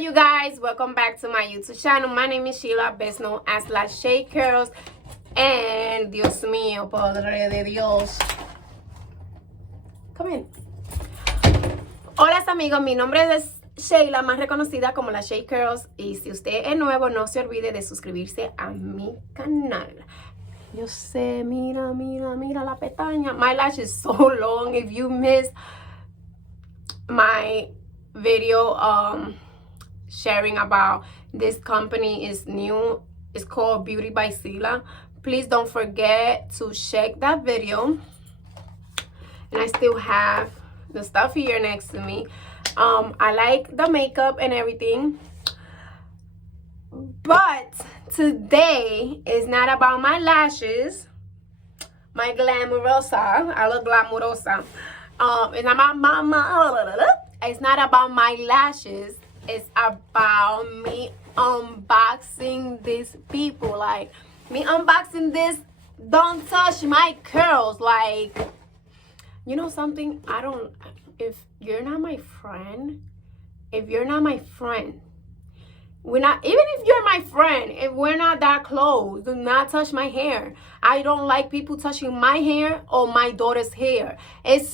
you guys, welcome back to my YouTube channel. My name is Sheila, best known as La Shea Curls. And Dios mío, Padre de Dios, come in. Hola amigos, mi nombre es Sheila, más reconocida como La Shea Curls. Y si usted es nuevo, no se olvide de suscribirse a mi canal. Yo sé, mira la pestaña. My lash is so long. If you missed my video sharing about this company is new, it's called Beauty by Sila, please don't forget to check that video. And I still have the stuff here next to me. I like the makeup and everything, but today is not about my lashes, my glamurosa. I look glamurosa. It's not about my lashes. It's about me unboxing these people. Like, me unboxing this. Don't touch my curls. Like, you know something? If you're not my friend, we're not, even if you're my friend, if we're not that close, do not touch my hair. I don't like people touching my hair or my daughter's hair. It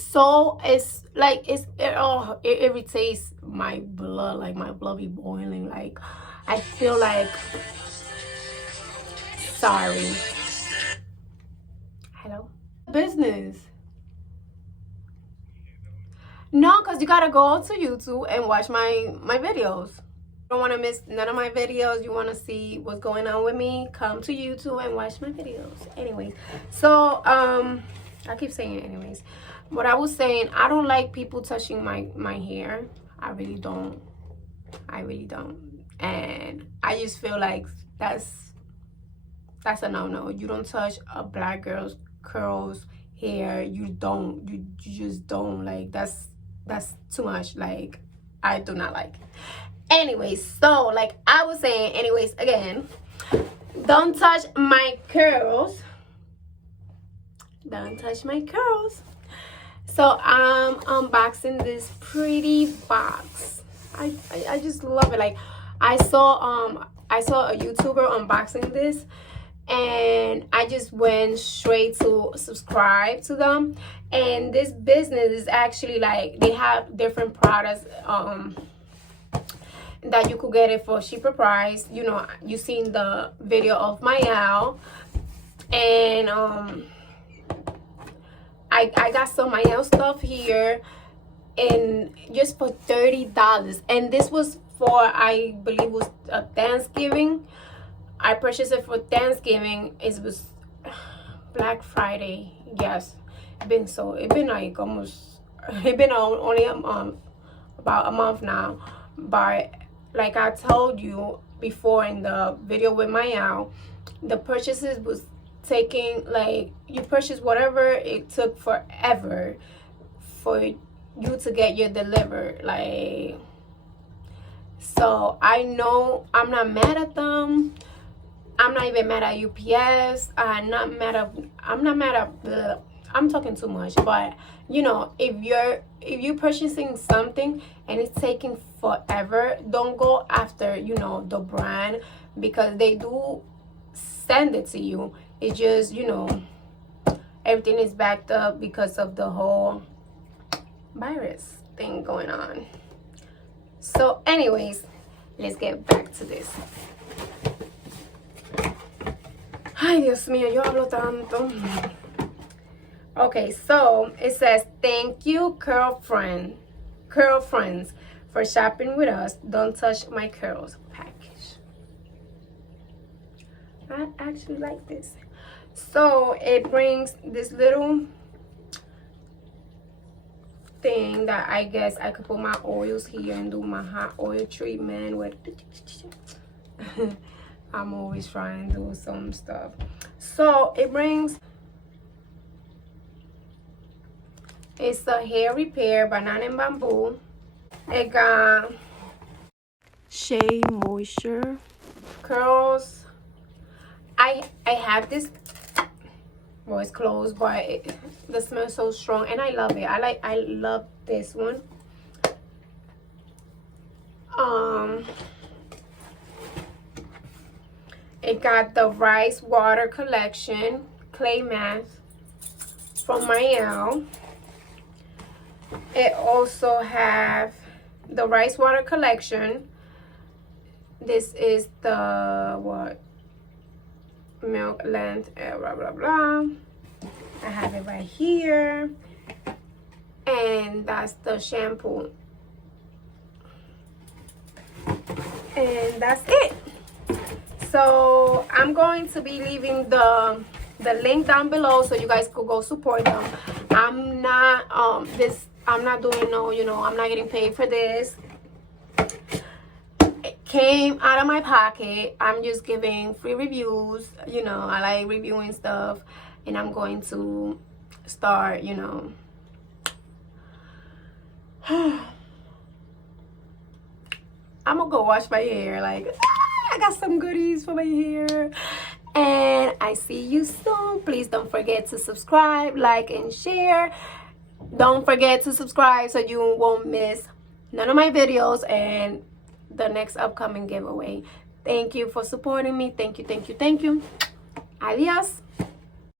irritates my blood. Like, my blood be boiling. Like, I feel like, sorry. Hello? Business. No, because you gotta go to YouTube and watch my videos. Don't want to miss none of my videos. You want to see what's going on with me, come to YouTube and watch my videos. Anyways, so I keep saying anyways. What I was saying, I don't like people touching my hair. I really don't. And I just feel like that's a no-no. You don't touch a black girl's curls hair. You just don't. Like, that's too much. Like, I do not like it. Anyways, so like I was saying, anyways, again, don't touch my curls. Don't touch my curls. So I'm unboxing this pretty box. I just love it. Like, I saw a YouTuber unboxing this, and I just went straight to subscribe to them. And this business is actually, like, they have different products that you could get it for cheaper price. You know, you seen the video of my owl, and I got some my owl stuff here, and just for $30. And this was for, I believe it was a Thanksgiving. I purchased it for Thanksgiving. It was Black Friday. Yes, it's been like almost, it's been only a month, about a month now. But like I told you before in the video with my owl, the purchases was taking, like, you purchase whatever, it took forever for you to get your delivered. Like, so I know I'm not mad at them. I'm not even mad at UPS. I'm talking too much. But you know, if you're purchasing something and it's taking forever, don't go after, you know, the brand, because they do send it to you. It's just, you know, everything is backed up because of the whole virus thing going on. So anyways, let's get back to this. Ay, Dios mío, yo hablo tanto. Okay, so it says, thank you, curl friends, for shopping with us. Don't touch my curls package. I actually like this. So it brings this little thing that I guess I could put my oils here and do my hot oil treatment with. I'm always trying to do some stuff. So it brings, it's a hair repair, banana and bamboo. It got Shea Moisture curls. I have this, well, it's closed, but the smell is so strong and I love it. I love this one. It got the rice water collection clay mask from Mayel. It also have the rice water collection. This is the what, milk length, blah blah blah. I have it right here, and that's the shampoo, and that's it. So I'm going to be leaving the link down below so you guys could go support them. I'm not I'm not doing no, you know, I'm not getting paid for this. It came out of my pocket. I'm just giving free reviews. You know, I like reviewing stuff, and I'm going to start, you know, I'm gonna go wash my hair. Like, I got some goodies for my hair. And I see you soon. Please don't forget to subscribe, like, and share. Don't forget to subscribe so you won't miss none of my videos and the next upcoming giveaway. Thank you for supporting me. Thank you, thank you, thank you. Adios.